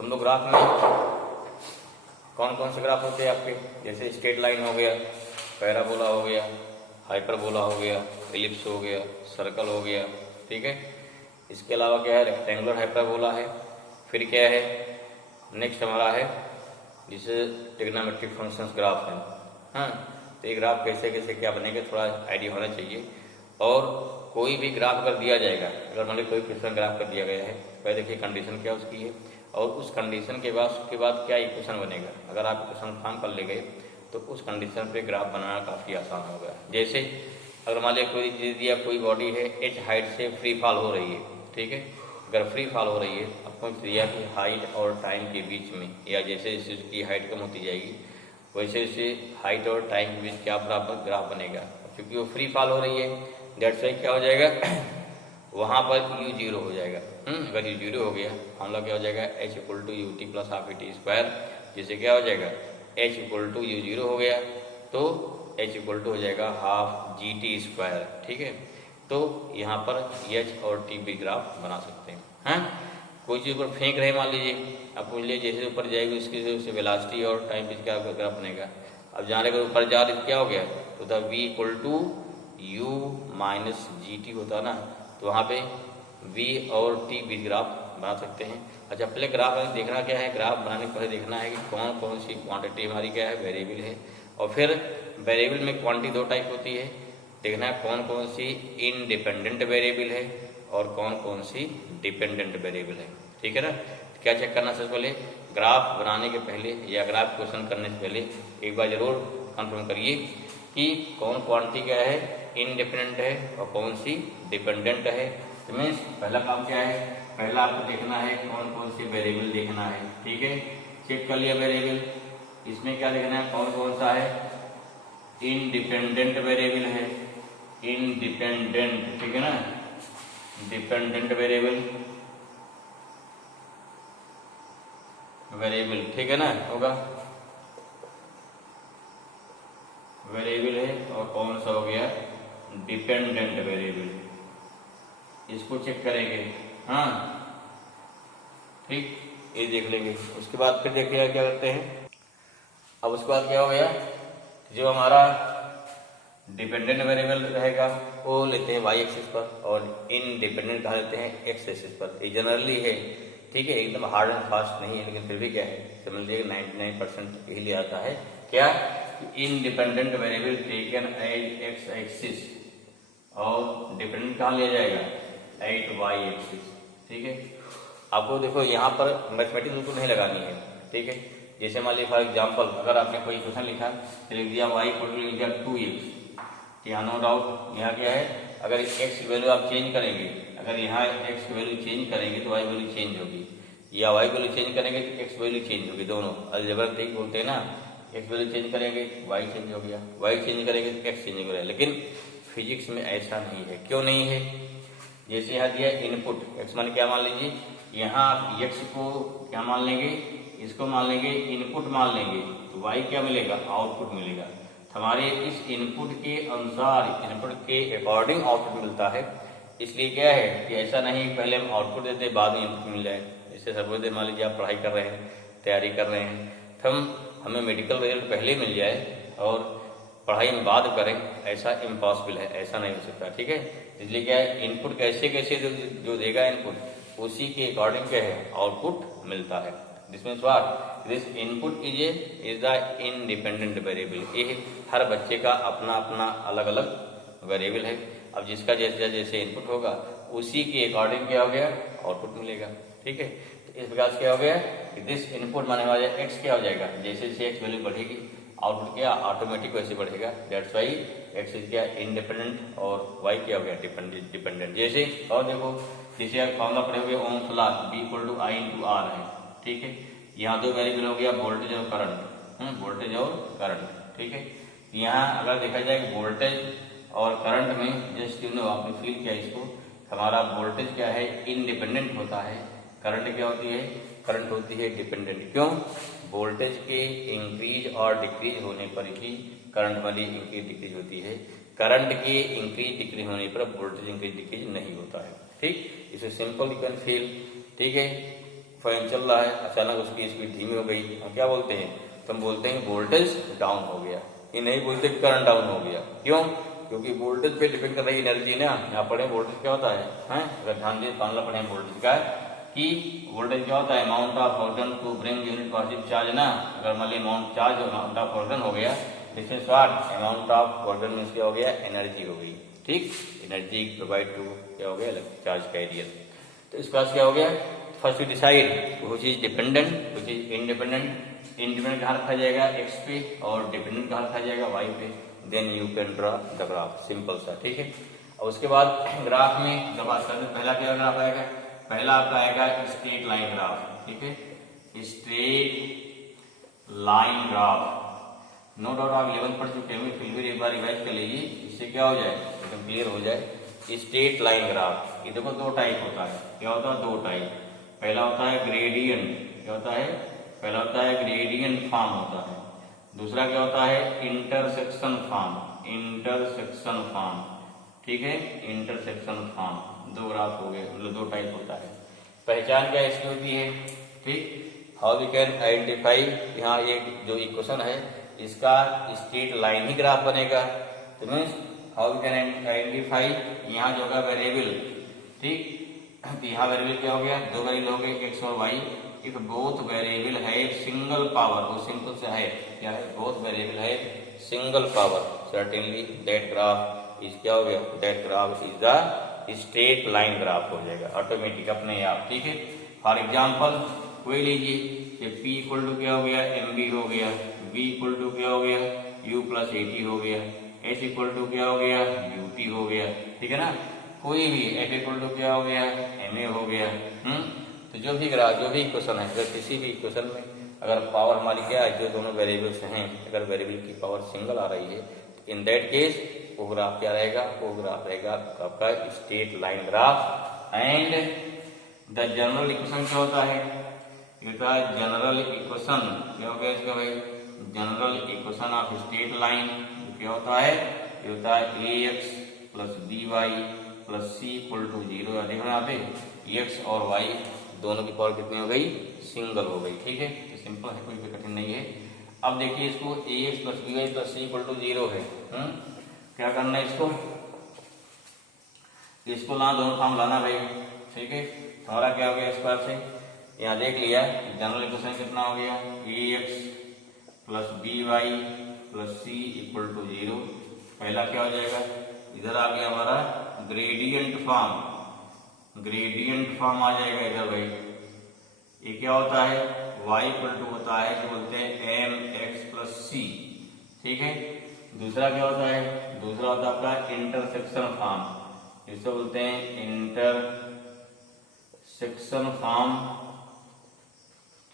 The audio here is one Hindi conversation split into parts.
तुम लोग ग्राफ में कौन कौन से ग्राफ होते हैं आपके, जैसे स्ट्रेट लाइन हो गया, पैराबोला हो गया, हाइपरबोला हो गया, एलिप्स हो गया, सर्कल हो गया, ठीक है। इसके अलावा क्या है, रेक्टेंगुलर हाइपरबोला है। फिर क्या है, नेक्स्ट हमारा है जिसे ट्रिग्नोमेट्रिक फंक्शंस ग्राफ है। हाँ, तो ये ग्राफ कैसे कैसे क्या बनेगा थोड़ा आइडिया होना चाहिए। और कोई भी ग्राफ अगर दिया जाएगा, अगर मान लीजिए कोई क्वेश्चन ग्राफ कर दिया गया है, पहले देखिए कंडीशन क्या उसकी है और उस कंडीशन के बाद क्या इक्वेशन बनेगा। अगर आप इक्वेशन फॉर्म कर ले गए तो उस कंडीशन पे ग्राफ बनाना काफ़ी आसान होगा। जैसे अगर मान लीजिए कोई चीज़ दिया, कोई बॉडी है h हाइट से फ्री फॉल हो रही है, ठीक है। अगर फ्री फॉल हो रही है, आपको दिया कि हाइट और टाइम के बीच में, या जैसे जैसे उसकी हाइट कम होती जाएगी वैसे वैसे हाइट और टाइम के बीच क्या बराबर ग्राफ बनेगा। क्योंकि वो फ्री फॉल हो रही है, डेट्स वाई क्या हो जाएगा वहाँ पर u जीरो हो जाएगा। अगर u जीरो हो गया, हम लोग क्या हो जाएगा h equal to u t plus half t square, जिससे क्या हो जाएगा h equal to u zero हो गया तो h इक्वल टू हो जाएगा हाफ जी टी स्क्वायर, ठीक है। तो यहाँ पर h और t भी ग्राफ बना सकते हैं। हाँ, कोई चीज़ पर फेंक रहे, मान लीजिए आप पूछ लीजिए जैसे ऊपर जाएगी उसकी वेलोसिटी और टाइम बीच क्या ग्राफ बनेगा। अब जाने के ऊपर जा रही क्या हो गया, तो the v equal to u minus g t होता ना, तो वहाँ पे v और t बीच ग्राफ बना सकते हैं। अच्छा, पहले ग्राफ देखना क्या है, ग्राफ बनाने के पहले देखना है कि कौन कौन सी क्वांटिटी हमारी क्या है, वेरिएबल है। और फिर वेरिएबल में क्वांटिटी दो टाइप होती है, देखना है कौन कौन सी इंडिपेंडेंट वेरिएबल है और कौन कौन सी डिपेंडेंट वेरिएबल है, ठीक है ना। क्या चेक करना सबसे पहले, ग्राफ बनाने के पहले या ग्राफ क्वेश्चन करने से पहले एक बार जरूर कंफर्म करिए कि कौन क्वांटिटी क्या है, इंडिपेंडेंट है और कौन सी डिपेंडेंट है। तो मीन्स पहला काम क्या है, पहला आपको देखना है कौन कौन सी वेरिएबल देखना है, ठीक है। चेक कर लिया वेरिएबल, इसमें क्या देखना है, कौन कौन सा है, इंडिपेंडेंट वेरिएबल है, इंडिपेंडेंट, ठीक है ना, डिपेंडेंट वेरिएबल, ठीक है ना, होगा वेरिएबल है। और कौन सा हो गया, डिपेंडेंट वेरिएबल, इसको चेक करेंगे। हाँ, ठीक, ये देख लेंगे। उसके बाद फिर देखिएगा क्या करते हैं। अब उसके बाद क्या हो गया, जो हमारा डिपेंडेंट वेरिएबल रहेगा वो लेते हैं वाई एक्सिस पर और इनडिपेंडेंट कहा लेते हैं एक्स एक्सिस पर। ये जनरली है, ठीक है, एकदम हार्ड एंड फास्ट नहीं है, लेकिन फिर भी क्या है समझ लीजिए 99% यही लिया जाता है। क्या, independent variable taken as x axis और डिपेंडेंट कहाँ लिया जाएगा, एट वाई एक्सिस, ठीक है। आपको देखो यहाँ पर मैथमेटिक्स बिल्कुल नहीं लगानी है, ठीक है। जैसे मान लीजिए फॉर एग्जाम्पल अगर आपने कोई क्वेश्चन लिखा तो लिख दिया वाई इक्वल टू लिख दिया 2x, यहाँ नो डाउट यहाँ क्या है, अगर x की वैल्यू आप चेंज करेंगे, अगर यहाँ x की वैल्यू चेंज करेंगे तो y वैल्यू चेंज होगी, या y वैल्यू चेंज करेंगे तो x वैल्यू चेंज होगी, दोनों अलजेब्रा ठीक बोलते हैं ना। x वैल्यू चेंज करेंगे y चेंज हो गया, y चेंज करेंगे तो x चेंज हो गया। लेकिन फिजिक्स में ऐसा नहीं है। क्यों नहीं है, जैसे यहाँ दिया इनपुट x मान क्या मान लीजिए, यहाँ आप x को क्या मान लेंगे, इसको मान लेंगे इनपुट मान लेंगे, तो y क्या मिलेगा, आउटपुट मिलेगा। हमारे इस इनपुट के अनुसार, इनपुट के अकॉर्डिंग आउटपुट मिलता है। इसलिए क्या है कि ऐसा नहीं पहले हम आउटपुट देते बाद में इनपुट मिल जाए। इससे सपोज मान लीजिए आप पढ़ाई कर रहे हैं, तैयारी कर रहे हैं, तो हमें मेडिकल रिजल्ट पहले मिल जाए और पढ़ाई में बाद करें, ऐसा इम्पॉसिबल है, ऐसा नहीं हो सकता, ठीक है। इसलिए क्या है, इनपुट कैसे कैसे जो देगा इनपुट उसी के अकॉर्डिंग क्या है आउटपुट मिलता है। This means what, this input is the independent variable. ये हर बच्चे का अपना अपना अलग अलग वेरिएबल है। अब जिसका जैसे जैसे इनपुट होगा उसी के अकॉर्डिंग क्या हो गया आउटपुट मिलेगा, ठीक है। तो इस प्रकार से क्या हो गया कि दिस इनपुट माने वाला एक्स क्या हो जाएगा, जैसे जैसे एक्स वैल्यू बढ़ेगी आउटपुट क्या ऑटोमेटिक वैसे बढ़ेगा। दैट्स वाई एक्स इज क्या इंडिपेंडेंट और वाई क्या हो गया डिपेंडेंट। जैसे और देखो, जैसे आप फॉर्मूला पढ़े हुए Ohm's law V equal to I into R है, ठीक है। यहाँ दो वेरिएबल हो गया वोल्टेज और करंट, वोल्टेज और करंट, ठीक है। यहाँ अगर देखा जाए वोल्टेज और करंट में जस्ट यू नो आपने फील किया इसको, हमारा वोल्टेज क्या है इंडिपेंडेंट होता है, करंट क्या होती है, करंट होती है डिपेंडेंट। क्यों, वोल्टेज के इंक्रीज और डिक्रीज होने पर ही करंट वाली इंक्रीज डिक्रीज होती है, करंट के इंक्रीज डिक्रीज होने पर वोल्टेज इंक्रीज डिक्रीज नहीं होता है, ठीक। इसे सिंपल यू कैन फील, ठीक है। फैन चल रहा है, अचानक उसकी स्पीड धीमी हो गई, हम क्या बोलते हैं? तो हम बोलते हैं वोल्टेज डाउन हो गया। ये नहीं बोलते करंट डाउन हो गया। क्यों? क्योंकि वोल्टेज पे डिपेंड कर रही एनर्जी ना। यहाँ पढ़े वोल्टेज क्या होता है, हैं? अगर ध्यान दिए फॉर्मूला पढ़े वोल्टेज का कि वोल्टेज क्या होता है? Amount of work to bring unit positive charge ना। अगर मान लीजिए amount charge amount of work हो गया, this is what amount of work means क्या हो गया? एनर्जी हो गई। ठीक, एनर्जी प्रोवाइड टू क्या हो गया? Electric charge carrier. तो इस पास क्या हो गया? First decide which is dependent which is independent. Independent कहाँ रखा जाएगा? एक्स पे, और डिपेंडेंट कहाँ रखा जाएगा? वाई पे। Then you can draw the graph, simple सा। ठीक है, और उसके बाद ग्राफ में जब बात करते हैं, पहला क्या ग्राफ आएगा? पहला आपका आएगा स्ट्रेट लाइन ग्राफ। ठीक है, straight line graph. No doubt आप 11 पढ़ चुके हैं, फिर भी एक बार रिवाइज कर लीजिए, इससे क्या हो जाए? एकदम क्लियर हो जाए। स्ट्रेट लाइन ग्राफ ये देखो दो टाइप होता है। क्या होता है? दो टाइप। पहला होता है ग्रेडियंट। क्या होता है? पहला होता है ग्रेडियंट फॉर्म होता है। दूसरा क्या होता है? Intersection form. इंटरसेक्शन फॉर्म, ठीक है, इंटरसेक्शन फॉर्म। दो ग्राफ हो गए, मतलब दो टाइप होता है। पहचान क्या इसकी होती है? ठीक, हाउ वी कैन आइडेंटिफाई। यहाँ ये जो इक्वेशन है इसका स्ट्रेट लाइन ही ग्राफ बनेगा। तो means how we can identify, यहाँ जो होगा वेरिएबल। ठीक, तो यहाँ वेरिएबल क्या हो गया? दो वेरिएबल हो गए एक्स और वाई। इफ बोथ वेरिएबल है सिंगल पावर, वो सिंपल से है क्या है? बोथ वेरिएबल है single power, certainly that graph is क्या हो गया? That graph is the straight line graph हो जाएगा ऑटोमेटिक अपने आप। ठीक है, फॉर एग्जाम्पल कोई लीजिए कि P इक्वल टू क्या हो गया? MB हो गया। V इक्वल टू क्या हो गया? U प्लस AT हो गया। S इक्वल टू क्या हो गया? UT हो गया। ठीक है ना, कोई भी F इक्वल टू क्या हो गया? MA हो गया। तो जो भी ग्राफ, जो भी इक्वेशन है, अगर किसी भी इक्वेशन में अगर पावर हमारी क्या है, जो दोनों वेरिएबल्स हैं, अगर वेरिएबल की पावर सिंगल आ रही है, इन दैट केस वो ग्राफ क्या रहेगा? वो ग्राफ रहेगा आपका straight line graph. And the general equation क्या होता है? जनरल इक्वेशन क्या हो गया इसका भाई? General equation of straight line क्या होता है? ये होता है ax plus by plus c equal to 0। देखो यहाँ पे x और y दोनों की पावर कितनी हो गई? सिंगल हो गई। ठीक है, तो सिंपल है, कोई भी कठिन नहीं है। अब देखिए इसको ax plus by plus c equal to 0 है। क्या करना है इसको? इसको ला, दोनों फॉर्म लाना भाई। ठीक है, हमारा क्या हो गया इस बार से? यहाँ देख लिया जनरल इक्वेशन कितना हो गया? ax plus by plus c equal to 0। पहला क्या हो जाएगा? इधर आ गया हमारा ग्रेडियंट फॉर्म। ग्रेडियंट फॉर्म आ जाएगा इधर भाई। ये क्या होता है? y इक्वल टू होता है जो बोलते हैं mx प्लस c। ठीक है, दूसरा क्या होता है? दूसरा होता है आपका इंटरसेक्शन फॉर्म, जिससे बोलते हैं इंटरसेक्शन फॉर्म।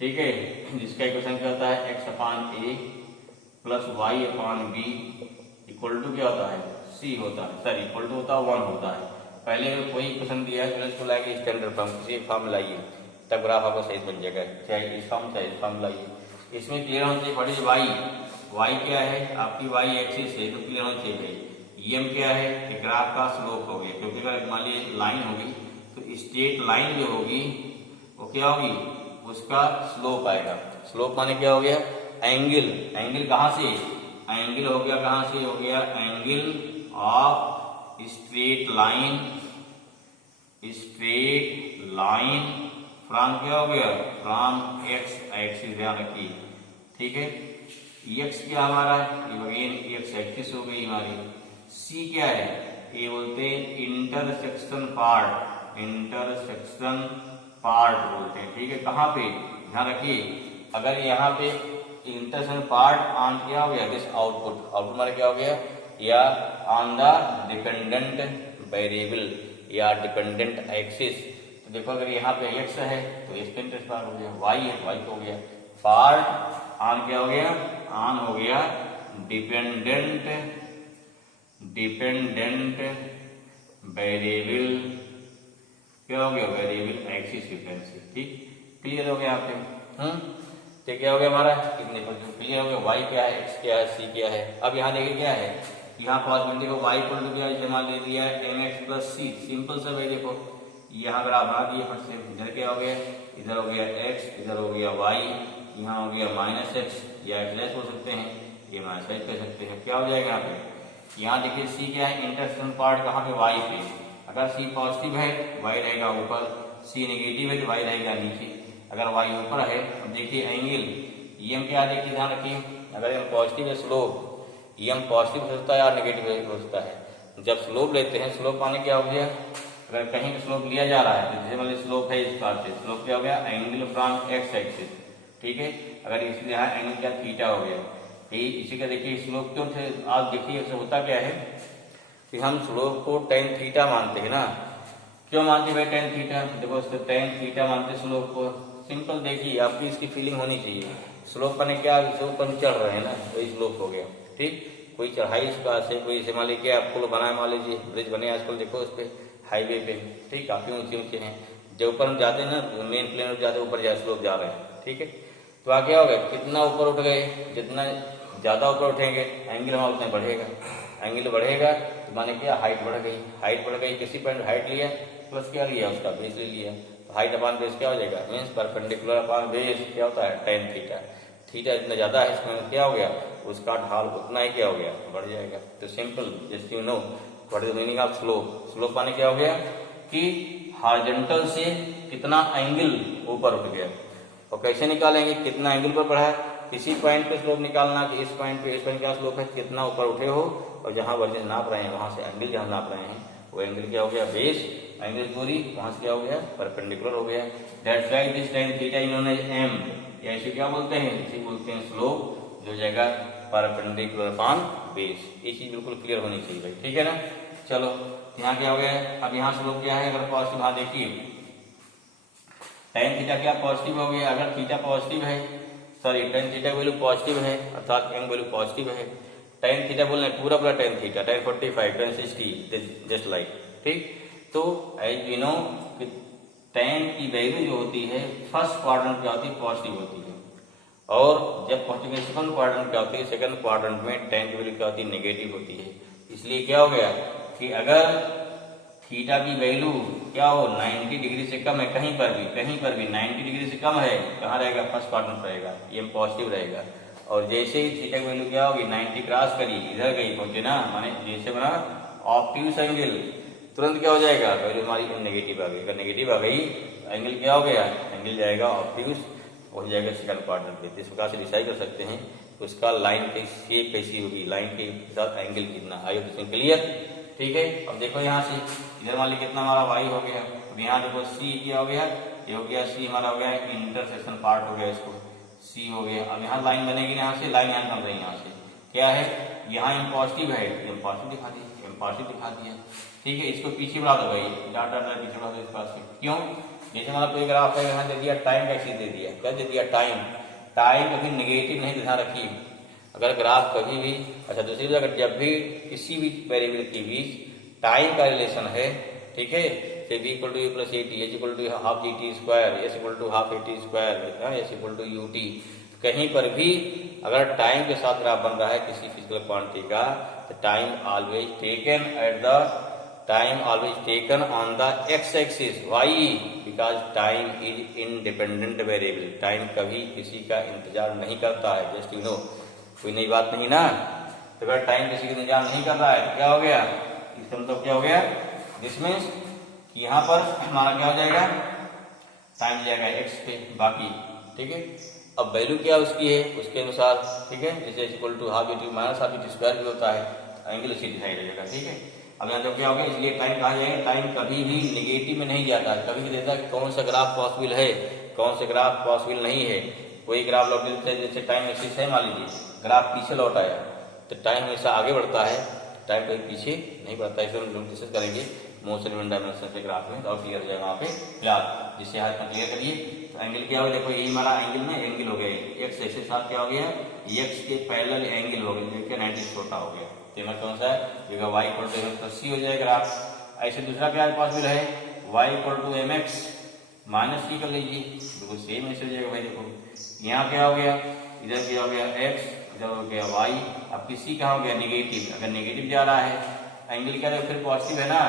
ठीक है, जिसका इक्वेशन क्या होता है? x upon a plus y upon b equal to क्या होता है? c होता है। सर इक्वल टू होता है 1 होता है। पहले कोई इक्वेशन दिया है तो इसको लाइए स्टैंडर्ड फॉर्म, किसी एक फॉर्म लाइए, तब ग्राफ आपका सही बन जाएगा। चाहे इस फॉर्म चाहे इस फॉर्म लाइए। इसमें क्लियर होना चाहिए बड़ी y क्या है? आपकी y एक्सिस है, तो क्लियर होना चाहिए भाई। m क्या है? ग्राफ का स्लोप हो गया, क्योंकि अगर मान लीजिए लाइन होगी तो स्ट्रेट लाइन जो होगी वो क्या होगी? उसका स्लोप आएगा। स्लोप माने क्या हो गया? एंगल। एंगल कहाँ से? एंगल हो गया कहाँ से? हो गया angle of straight line. Straight line from क्या हो गया? फ्रॉम एक्स एक्सिस, ध्यान रखिए। ठीक है, एक्स क्या हमारा? ये एक्स एक्सिस हो गई हमारी। सी क्या है? ये बोलते हैं इंटरसेक्शन पार्ट। इंटरसेक्शन पार्ट बोलते हैं। ठीक है, कहाँ पे? ध्यान रखिए, अगर यहाँ पे इंटरसेक्शन पार्ट ऑन क्या हो गया? This output. आउटपुट हमारा क्या हो गया? या ऑन द डिपेंडेंट वेरिएबल या डिपेंडेंट एक्सिस। तो देखो अगर यहाँ पे x है तो इस पे इंटरेस्ट पार्ट हो गया, y है y हो गया। पार्ट ऑन क्या हो गया? ऑन हो गया डिपेंडेंट वेरिएबल। क्या हो गया? Variable axis frequency. ठीक, क्लियर हो गया यहाँ पे? तो क्या हो गया हमारा? कितने पर क्लियर हो गया? y क्या है, x क्या है, c क्या है। अब यहाँ देखिए क्या है? यहाँ पॉसिबिलिटी को y इक्वल टू क्या इस्तेमाल ले लिया है? mx plus c। सिंपल सा भाई, देखो यहाँ अगर आप बना दिए फट से, इधर क्या हो गया? इधर हो गया x, इधर हो गया y, यहाँ हो गया -x या x हो सकते हैं, ये -x कर सकते हैं। क्या हो जाएगा यहाँ पे, यहाँ देखिए c क्या है, इंटरसेक्शन पार्ट कहाँ पे, y पे। अगर c पॉजिटिव है y रहेगा ऊपर, c नेगेटिव है तो y रहेगा नीचे। अगर y ऊपर है, अब देखिए एंगल em क्या देखिए, ध्यान रखिए, अगर m पॉजिटिव है स्लोप, em पॉजिटिव हो सकता है या नेगेटिव हो सकता है। जब स्लोप लेते हैं, स्लोप माने क्या हो गया, अगर कहीं भी स्लोप लिया जा रहा है तो जैसे मतलब स्लोप है इस पार्ट से, स्लोप क्या हो गया, एंगल फ्रॉम एक्स एक्सिस, ठीक है। अगर इसलिए यहाँ एंगल क्या, थीटा हो गया। इसी का देखिए स्लोप क्यों थे, आप देखिए होता क्या है कि हम स्लोप को टेन थीटा मानते हैं ना, क्यों मानते हैं भाई टेन थीटा, देखो उसको टेन थीटा मानते स्लोप को, सिंपल देखिए आपकी इसकी फीलिंग होनी चाहिए। स्लोप माने क्या, स्लोप पर चढ़ रहे हैं ना, वही स्लोप हो गया, ठीक। कोई चढ़ाई इसका से कोई से मान लीजिए पुल बना है, मान लीजिए ब्रिज बने आजकल देखो उस पर हाईवे पे, ठीक, काफी ऊंचे ऊंचे हैं। जब ऊपर हम जाते हैं ना, मेन प्लेन पर जाते हैं, ऊपर जाए स्लोप जा रहे हैं, ठीक है। तो आ क्या हो गया, कितना ऊपर उठ गए, जितना ज्यादा ऊपर उठेंगे एंगल हमारा उतना बढ़ेगा, एंगल बढ़ेगा तो माने क्या, हाइट बढ़ गई, हाइट बढ़ गई, किसी पॉइंट हाइट लिया प्लस क्या लिया, उसका बेस ले लिया, हाइट अपान बेस क्या हो जाएगा, मीन्स परपेंडिकुलर अपान बेस क्या होता है, टेन थीटा। थीटा इतना ज्यादा है इसमें क्या हो गया, उसका ढाल उतना ही क्या हो गया, बढ़ जाएगा। तो simple just you know what is the meaning of slope. Slope माने क्या हो गया कि हॉरिजॉन्टल से कितना एंगल ऊपर उठ गया। और कैसे निकालेंगे, कितना एंगल पर बढ़ा है, किसी पॉइंट पे स्लोप निकालना कि इस पॉइंट पे, इस पॉइंट क्या स्लोप है, कितना ऊपर उठे हो, और जहां वर्जिश नाप रहे हैं वहां से एंगल जहां नाप रहे हैं वो एंगल क्या हो गया, बेस एंगल दूरी, वहां से क्या हो गया, परपेंडिकुलर हो गया। That's why this tan theta is known as m, या इसे क्या बोलते हैं, इसे बोलते हैं स्लोप, जो जगह परपेंडिकुलर अपॉन बेस। ये चीज बिल्कुल क्लियर होनी चाहिए भाई, ठीक है ना। चलो यहाँ क्या हो गया, अब यहाँ स्लोप क्या है, अगर पॉजिटिव, हाँ देखिए टेन थीटा क्या पॉजिटिव हो गया, अगर थीटा पॉजिटिव है, sorry tan theta value positive है, अर्थात एम वैल्यू पॉजिटिव है, टेन थीटा बोल रहे हैं पूरा tan theta, ten 45, ten 60, just like, ठीक। तो एज यू नो टेन की वैल्यू जो होती है फर्स्ट क्वाड्रेंट क्या होती है, पॉजिटिव होती है, और जब पहुंचेंगे सेकंड क्वाड्रेंट क्या होती है, सेकंड क्वाड्रेंट में टेन की वैल्यू क्या होती है, नेगेटिव होती है। इसलिए क्या हो गया कि अगर थीटा की वैल्यू क्या हो 90 डिग्री से कम है, कहीं पर भी 90 डिग्री से कम है, कहाँ रहेगा, फर्स्ट क्वाड्रेंट रहेगा, ये पॉजिटिव रहेगा। और जैसे ही थीटा की वैल्यू क्या होगी, 90 क्रॉस करी, इधर गई, पहुंचे ना, माने जैसे बना ऑब्ट्यूस एंगल, तुरंत क्या हो जाएगा, वैल्यू हमारी नेगेटिव आ गई। अगर नेगेटिव आ गई एंगल क्या हो गया, एंगल जाएगा ऑब्ट्यूस, हो जाएगा सेकंड क्वाड्रेंट पे। इस प्रकार से डिसाइड कर सकते हैं उसका लाइन की शेप कैसी होगी, लाइन के साथ एंगल कितना। आई होप इसमें क्लियर, ठीक है। अब देखो यहाँ से इधर मान ली कितना हमारा वाई हो गया, अब यहाँ देखो सी क्या हो गया, ये हो गया सी हमारा हो गया, इंटरसेक्शन पार्ट हो गया, इसको सी हो गया। अब यहाँ लाइन बनेगी, यहाँ से लाइन यहाँ बन रही, यहाँ से क्या है, यहाँ एम पॉजिटिव है, एम पॉजिटिव दिखा दिया, एम पॉजिटिव दिखा दिया, ठीक है। इसको पीछे बढ़ा दो भाई, डाटा पीछे बढ़ा दो इस पास से, क्यों, जैसे हमारा कोई ग्राफ है, यहाँ दे दिया टाइम का एक्सिस दे दिया, क्या दे दिया, टाइम, टाइम कभी नेगेटिव नहीं, ध्यान रखिए। अगर ग्राफ कभी भी, अच्छा दूसरी बात, अगर जब भी किसी भी वेरिएबल के बीच टाइम का रिलेशन है, ठीक है, से v equal to u plus a t, h equal to half g t square, s equal to half A T square, s equal to u t, कहीं पर भी अगर टाइम के साथ ग्राफ बन रहा है किसी फिजिकल क्वांटिटी का, तो time always taken at the time always taken on the X axis, Y, because time is independent variable, time कभी किसी का इंतजार नहीं करता है, जस्ट यू नो, कोई नई बात नहीं ना। तो अगर टाइम किसी का इंतजार नहीं कर रहा है, क्या हो गया, इसका मतलब क्या हो गया, दिस मीन्स यहाँ पर हमारा क्या हो जाएगा, टाइम जाएगा एक्स पे बाकी, ठीक है। अब वैल्यू क्या उसकी है उसके अनुसार, ठीक है, जैसे equal to half A T minus half A T square भी होता है, एंगल उसी दिखाई देगा, ठीक है। अब यहाँ तो क्या हो गया, इसलिए टाइम कहा जाएगा, टाइम कभी भी नेगेटिव में नहीं जाता है, कभी भी देता है कौन सा ग्राफ पॉसिबल है, कौन सा ग्राफ पॉसिबल नहीं है। कोई ग्राफ लौट देते हैं, जैसे टाइम एक्सिस है, मान लीजिए ग्राफ पीछे लौट आया तो टाइम हमेशा आगे बढ़ता है, टाइम कभी पीछे नहीं बढ़ता है। इसे हम डिस्कस करेंगे मोशन इन डायमेंशन के ग्राफ में, और क्लियर हो जाएगा वहाँ पे ग्राफ, जिससे हाथ में क्लियर करिए। तो एंगल क्या हो, देखो यही हमारा एंगल में एंगल हो गया, एक्स एक्सिस साथ क्या हो गया, एक्स के पैरेलल एंगल हो गया, देखिए 90 छोटा हो गया, तो कौन सा है, Y equal to M C हो जाएगा ग्राफ। ऐसे दूसरा क्या पॉसिबल है, Y equal to M X minus C कर लीजिए, बिल्कुल सेम ऐसे हो जाएगा भाई। देखो यहाँ क्या हो गया, इधर क्या हो गया एक्स, इधर हो गया वाई, अब सी कहाँ हो गया, नेगेटिव, अगर नेगेटिव जा रहा है एंगल क्या है, फिर पॉजिटिव है ना,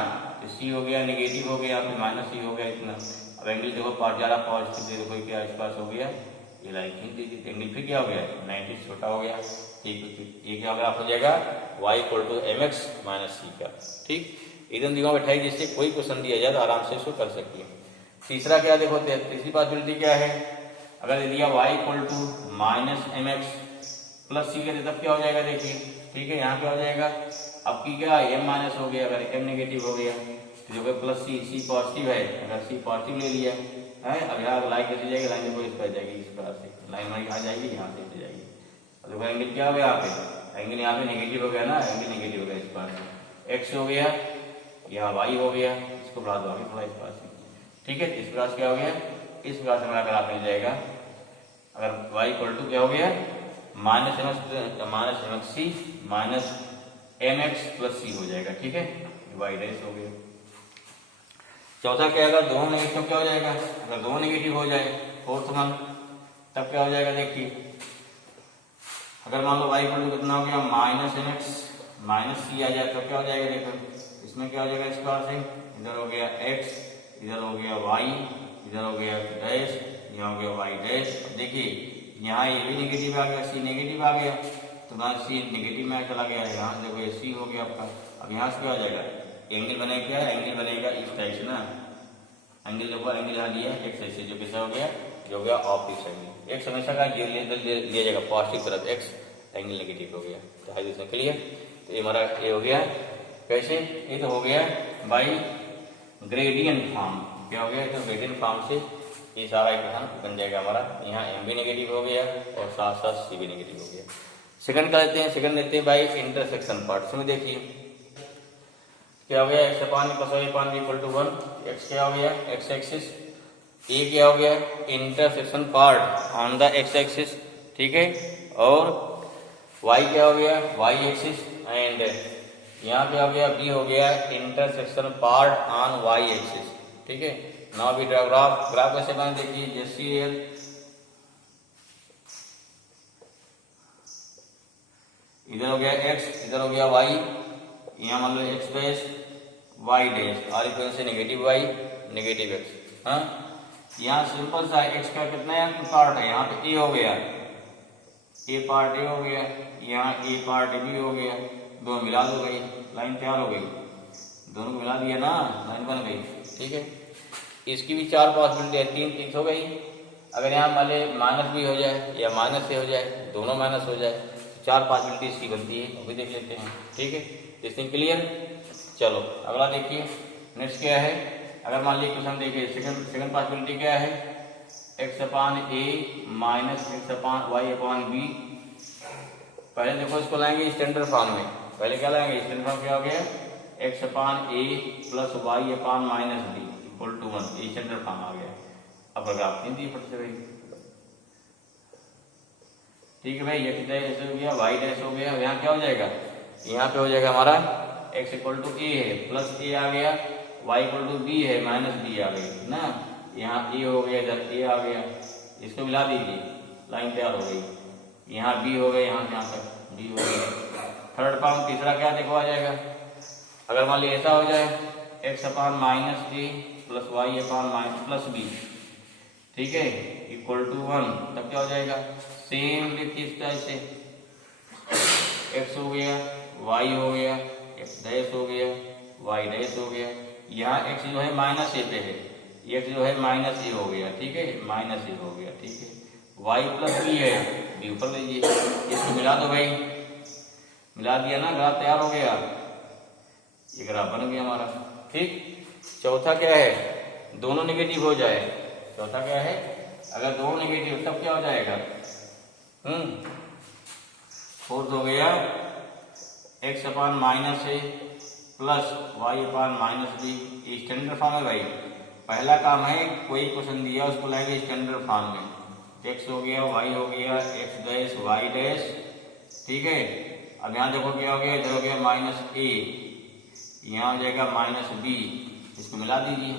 तो सी हो गया नेगेटिव हो गया, फिर माइनस सी हो गया, इतना अब एंगल देखो पास जा रहा, पॉजिटिव देखो क्या इस पास हो गया, ये लाइन खींच दीजिए, एंगल फिर क्या हो गया 90 छोटा हो गया। ठीक, ये क्या ग्राफ हो जाएगा y = mx - c का। ठीक, एकदम दिमाग बैठाई, जिससे कोई क्वेश्चन दिया जाए तो आराम से इसको कर सकिए। तीसरा क्या देखो, तीसरी पॉसिबिलिटी क्या है, अगर दिया y = -mx + c के तब क्या हो जाएगा देखिए। ठीक है, यहाँ क्या हो जाएगा, अब की क्या m माइनस हो गया, अगर m नेगेटिव हो गया तो जो है प्लस c पॉजिटिव है, अगर c पॉजिटिव ले लिया है, अब यहाँ लाइन कैसे जाएगी, लाइन देखो इस पर जाएगी, इस प्रकार से लाइन हमारी कहाँ जाएगी, यहाँ से जाएगी। अब देखो एंगल क्या हो गया, यहाँ पे एंगल यहाँ पे नेगेटिव हो गया ना, एंगल नेगेटिव हो गया, इस पास x हो गया, यहाँ y हो गया, इसको बढ़ा दो आगे थोड़ा इस पास से। ठीक है, इस प्रकार से क्या हो गया, इस प्रकार से हमारा ग्राफ मिल जाएगा। अगर y = क्या हो गया -mx -mx हो जाएगा। ठीक है, y डैश हो गया। चौथा क्या होगा, दोनों नेगेटिव क्या हो जाएगा, अगर दोनों नेगेटिव हो जाए फोर्थ वन, तब क्या हो जाएगा देखिए, अगर मान लो y = कितना हो गया -mx -c आ जाए तो क्या हो जाएगा देखो, इसमें क्या हो जाएगा, इस बार से इधर हो गया x, इधर हो गया y, इधर हो गया डैश, यहाँ हो गया y डैश। अब देखिए यहाँ ये भी नेगेटिव आ गया, c नेगेटिव आ गया, तो यहाँ c नेगेटिव में चला गया, यहाँ देखो ये c हो गया आपका। अब यहाँ से क्या हो जाएगा, एंगल बनेगा क्या, एंगल बनेगा इस टाइप से ना, एंगल देखो, एंगल यहाँ लिया x ऐसे, जो कैसा हो गया, जो हो गया ऑपोजिट एंगल। x हमेशा का लिया जाएगा पॉजिटिव तरफ, x एंगल नेगेटिव हो गया। तो हाई इसमें क्लियर, तो ये हमारा ये हो गया कैसे, ये तो हो गया बाई ग्रेडियंट फॉर्म। क्या हो गया, तो ग्रेडियंट फॉर्म से ये सारा इक्वेशन बन जाएगा हमारा। यहाँ m भी नेगेटिव हो गया और साथ साथ c भी नेगेटिव हो गया। सेकंड का लेते हैं, सेकंड लेते हैं बाई इंटरसेक्शन पार्ट। इसमें देखिए क्या हो गया, x अपान + y अपान b = 1, x क्या हो गया x एक्सिस, a क्या हो गया intersection part on the x axis. ठीक है, और y क्या हो गया y एक्सिस, एंड यहाँ क्या हो गया b हो गया intersection part on y axis. ठीक है, now we draw graph. Graph कैसे बने देखिए, जैसे इधर हो गया x, इधर हो गया y, यहाँ मान लो x डैश y डैश, और इक्वल से नेगेटिव y नेगेटिव x। हाँ, यहाँ सिंपल सा x का कितना पार्ट है, यहाँ पे a हो गया, a पार्ट a हो गया, यहाँ a पार्ट b हो गया, दोनों मिला दो गई, लाइन तैयार हो गई, दोनों को मिला दिया ना, लाइन बन गई। ठीक है, इसकी भी चार पॉसिबिलिटी है, तीन फिक्स हो गई। अगर यहाँ मान ले माइनस भी हो जाए या माइनस से हो जाए, दोनों माइनस हो जाए, चार पॉसिबिलिटी इसकी बनती है, वो भी देख लेते हैं। ठीक है, इसमें क्लियर। चलो अगला देखिए, नेक्स्ट क्या है, अगर मान लीजिए क्वेश्चन देखिए, सेकंड पॉसिबिलिटी क्या है, x upon a minus x upon y upon b। पहले देखो इसको लाएंगे स्टैंडर्ड फॉर्म में, पहले क्या लाएंगे स्टैंडर्ड फॉर्म, क्या हो गया x upon a plus y upon minus b = 1, ये स्टैंडर्ड फॉर्म आ गया। अब अगर आप दी फट से भाई, ठीक है भाई, x डैश हो गया y डैश हो गया, यहाँ क्या हो जाएगा, यहाँ पे हो जाएगा हमारा x = a है प्लस a आ गया, y = b है माइनस b आ गई ना, यहाँ a हो गया, इधर a आ गया, इसको मिला दीजिए, लाइन तैयार हो गई, यहाँ b हो गया, यहाँ से यहाँ तक b हो गया। थर्ड फॉर्म तीसरा क्या देखो आ जाएगा, अगर मान लीजिए ऐसा हो जाए x upon minus a plus y upon minus plus b, ठीक है, = 1, तब क्या हो जाएगा, सेम देखिए इस टाइप से, x हो गया y हो गया, x डैश हो गया y डैश हो गया, यहाँ x जो है माइनस a पे है, x जो है माइनस a हो गया, ठीक है, माइनस a हो गया, ठीक है, y प्लस b है, b ऊपर लीजिए, इसको मिला दो भाई, मिला दिया ना, ग्राफ तैयार हो गया, ये ग्राफ बन गया हमारा। ठीक, चौथा क्या है, दोनों नेगेटिव हो जाए, चौथा क्या है, अगर दोनों नेगेटिव तब क्या हो जाएगा, फोर्थ हो गया x upon minus a plus y upon minus b, standard form है भाई। पहला काम है कोई क्वेश्चन दिया उसको लाएंगे स्टैंडर्ड फॉर्म में, x हो गया y हो गया x डैश y डैश, ठीक है। अब यहाँ देखो क्या हो गया, इधर हो गया माइनस a, यहाँ हो जाएगा माइनस b, इसको मिला दीजिए,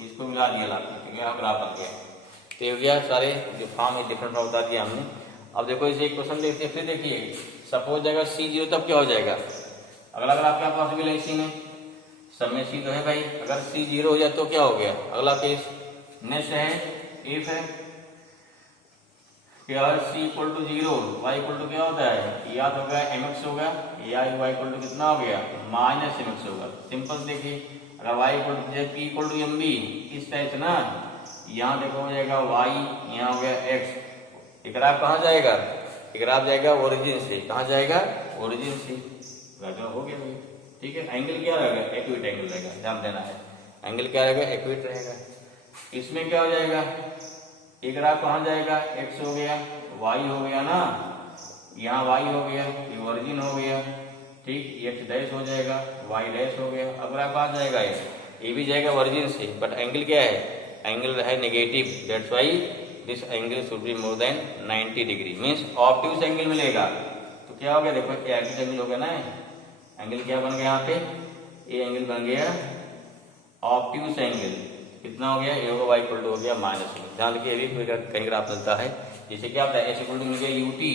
इसको मिला दिया ला के क्या ग्राफ बन गया। तो हो गया सारे जो फॉर्म है डिफरेंट फॉर्म बता दिया हमने। अब देखो इसे एक क्वेश्चन देखते हैं, फिर देखिए सपोज अगर c0 तब क्या हो जाएगा, अगला अगर आपका पॉसिबल है इसी में सब में सी तो है भाई, अगर सी 0 हो जाए तो क्या हो गया, अगला केस नेक्स्ट है इफ है क्या C equal to 0 Y equal to क्या होता है, या तो हो गया mx होगा या वाई इक्वल टू कितना हो गया माइनस mx होगा। सिंपल देखिए, अगर Y equal to P equal to M B इस टाइप से ना, यहाँ देखो हो जाएगा वाई, यहाँ हो गया एक्स, ग्राफ कहाँ जाएगा, ग्राफ जाएगा ओरिजिन से, कहाँ जाएगा ओरिजिन से, हो गया भाई। ठीक है, एंगल क्या रहेगा, एक्यूट एंगल रहेगा, ध्यान देना है, एंगल क्या रहेगा एक्यूट रहेगा। इसमें क्या हो जाएगा, एक ग्राफ कहाँ जाएगा, एक्स हो गया वाई हो गया ना, यहाँ वाई हो गया, ये ओरिजिन हो गया, ठीक, एक्स डैश हो जाएगा वाई डैश हो गया। अब ग्राफ कहाँ जाएगा, ये भी जाएगा ओरिजिन से, बट एंगल क्या है, एंगल है negative, that's why this angle should be more than 90 degree, means obtuse angle मिलेगा। तो क्या हो गया, देखो एक्यूट एंगल हो गया ना, एंगल क्या बन गया यहाँ पे, ये एंगल बन गया ऑब्ट्यूज एंगल, कितना हो गया, ये होगा वाई इक्वल टू हो गया माइनस। ध्यान रखिए, ये भी कहीं ग्राफ मिलता है, जैसे क्या होता है एस इक्वल टू मिल गया यूटी,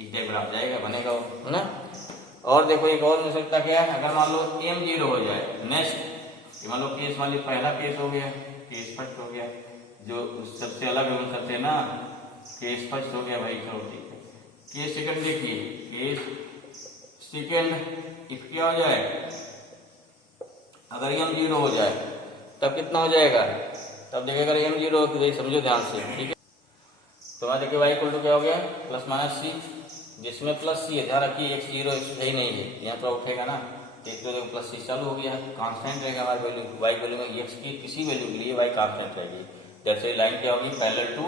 इस टाइप ग्राफ जाएगा बनेगा है ना। और देखो एक और मिल सकता क्या है, अगर मान लो m 0 हो जाए, नेक्स्ट मान लो केस, मान लो पहला केस हो गया, केस फर्स्ट हो गया, जो सबसे अलग है उन सबसे ना, केस फर्स्ट हो गया भाई, चलो ठीक है। केस सेकंड देखिए, केस सेकंड इफ क्या हो जाए, अगर m 0 हो जाए तब कितना हो जाएगा, तब देखिए अगर m 0 हो, समझो ध्यान से, ठीक है। तो वहां देखिए y इक्वल टू क्या हो गया प्लस माइनस सी, जिसमें प्लस सी है, ध्यान रखिए x 0 सही नहीं है, यहाँ पर उठेगा ना, एक तो देखो प्लस सी चालू हो गया, कांस्टेंट रहेगा हमारी वैल्यू, y वैल्यू में x की किसी वैल्यू के लिए y कांस्टेंट रहेगी। जैसे लाइन क्या होगी पैरेलल टू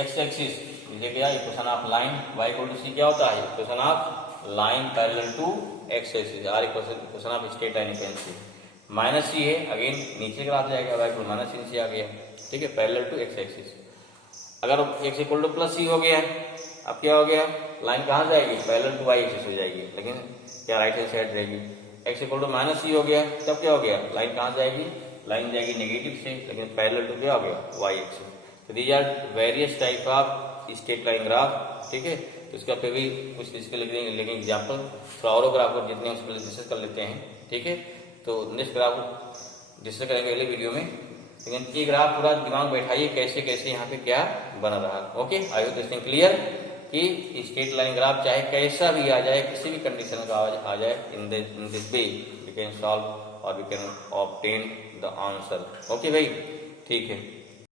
x एक्सिस, जैसे क्या equation of line y equal to C क्या होता है, equation of line parallel to x axis, or equation of straight line equation minus C है, अगेन नीचे ग्राफ जाएगा y इक्वल माइनस सी आ गया, ठीक है, पैरेलल टू x एक्सिस। अगर x equal to plus C हो गया, अब क्या हो गया, लाइन कहाँ जाएगी पैरेलल टू y एक्सिस हो जाएगी, लेकिन क्या राइट हैंड साइड रहेगी। x इक्वल टू माइनस सी हो गया, तब क्या हो गया, लाइन कहाँ जाएगी, लाइन जाएगी नेगेटिव से, लेकिन पैरेलल टू क्या हो गया y एक्सिस। तो these are various type of straight line graph, ठीक है। तो इसका पे भी कुछ इसके लेकिन एग्जाम्पल थोड़ा और ग्राफ को जितने उसको डिस्कस कर लेते हैं, ठीक है। तो नेक्स्ट ग्राफ डिस्कस करेंगे अगले वीडियो में, लेकिन ये ग्राफ पूरा दिमाग बैठाइए कैसे कैसे यहाँ पे क्या बना रहा। Okay, I hope this thing clear कि स्ट्रेट लाइन ग्राफ चाहे कैसा भी आ जाए, किसी भी कंडीशन का आ जाए, in this way we can solve और we can obtain the answer. Okay भाई, ठीक है।